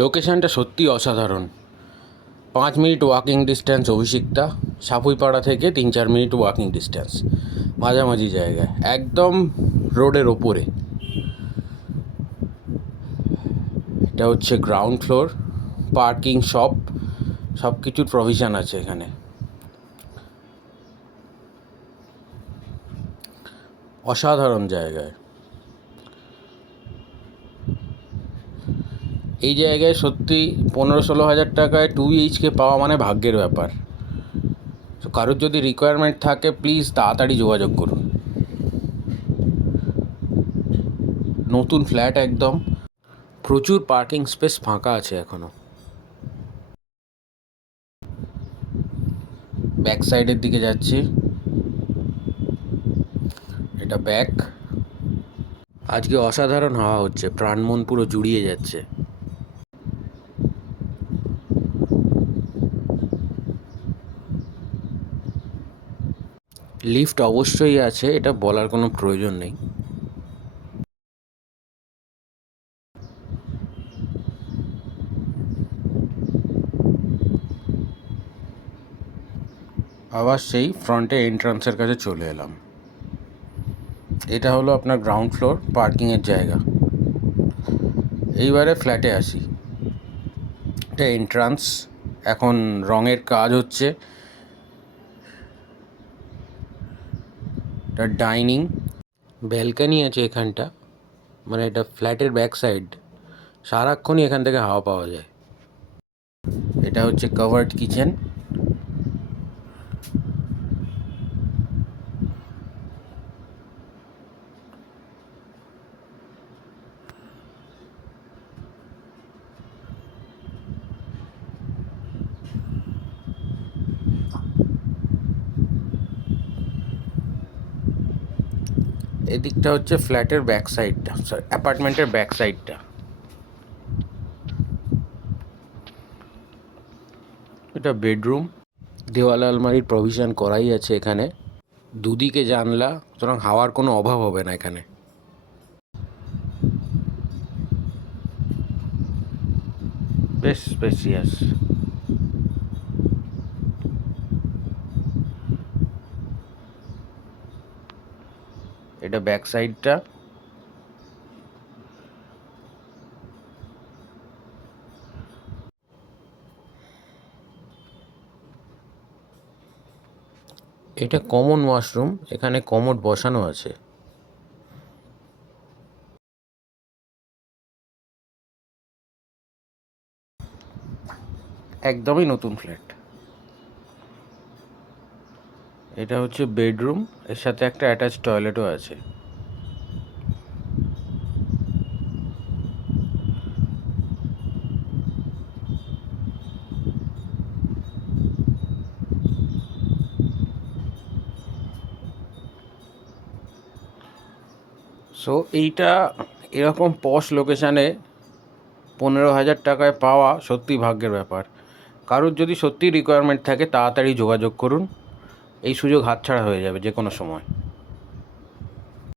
লোকেশানটা সত্যিই অসাধারণ। 5 minute walking distance Abhishikta, Sapuipara থেকে 3-4 মিনিট ওয়াকিং ডিস্ট্যান্স, মাঝামাঝি জায়গায়, একদম রোডের ওপরে। এটা হচ্ছে গ্রাউন্ড ফ্লোর, পার্কিং, সব কিছুর প্রভিশন আছে এখানে। অসাধারণ জায়গায়। এই জায়গায় সত্যি 15-16 হাজার টাকায় 2 BHK পাওয়া মানে ভাগ্যের ব্যাপার। তো কারোর যদি রিকোয়ারমেন্ট থাকে প্লিজ তাড়াতাড়ি যোগাযোগ করুন। নতুন ফ্ল্যাট একদম, প্রচুর পার্কিং স্পেস ফাঁকা আছে এখনও। ব্যাক সাইডের দিকে যাচ্ছি, এটা ব্যাক। আজকে অসাধারণ হাওয়া হচ্ছে, প্রাণমন পুরো জুড়িয়ে যাচ্ছে। লিফট অবশ্যই আছে, এটা বলার কোনো প্রয়োজন নেই। আবার সেই ফ্রন্টে এন্ট্রান্সের কাছে চলে এলাম। এটা হলো আপনার গ্রাউন্ড ফ্লোর, পার্কিংয়ের জায়গা। এইবারে ফ্ল্যাটে আসি। এটা এন্ট্রান্স, এখন রঙের কাজ হচ্ছে। এটা ডাইনিং, ব্যালকানি আছে এখানটা, মানে এটা ফ্ল্যাটের ব্যাক সাইড, সারাক্ষণই এখান থেকে হাওয়া পাওয়া যায়। এটা হচ্ছে কভার্ড কিচেন। এদিকটা হচ্ছে ফ্ল্যাটের ব্যাক সাইডটা, অ্যাপার্টমেন্টের ব্যাক সাইডটা। এটা বেডরুম, দেওয়াল আলমারির প্রভিশন করাই আছে এখানে। দুদিকে জানলা, সুতরাং হাওয়ার কোনো অভাব হবে না এখানে। বেশ স্পেসিয়াস। এটা ব্যাক সাইডটা। এটা কমন ওয়াশরুম, এখানে কমোড বসানো আছে। একদমই নতুন ফ্ল্যাট। এটা হচ্ছে বেডরুম, এর সাথে একটা অ্যাটাচ টয়লেটও আছে। সো এইটা এরকম পশ লোকেশানে 15,000 টাকায় পাওয়া সত্যি ভাগ্যের ব্যাপার। কারোর যদি সত্যি রিকোয়ারমেন্ট থাকে তাড়াতাড়ি যোগাযোগ করুন, এই সুযোগ হাতছাড়া হয়ে যাবে যে কোনো সময়।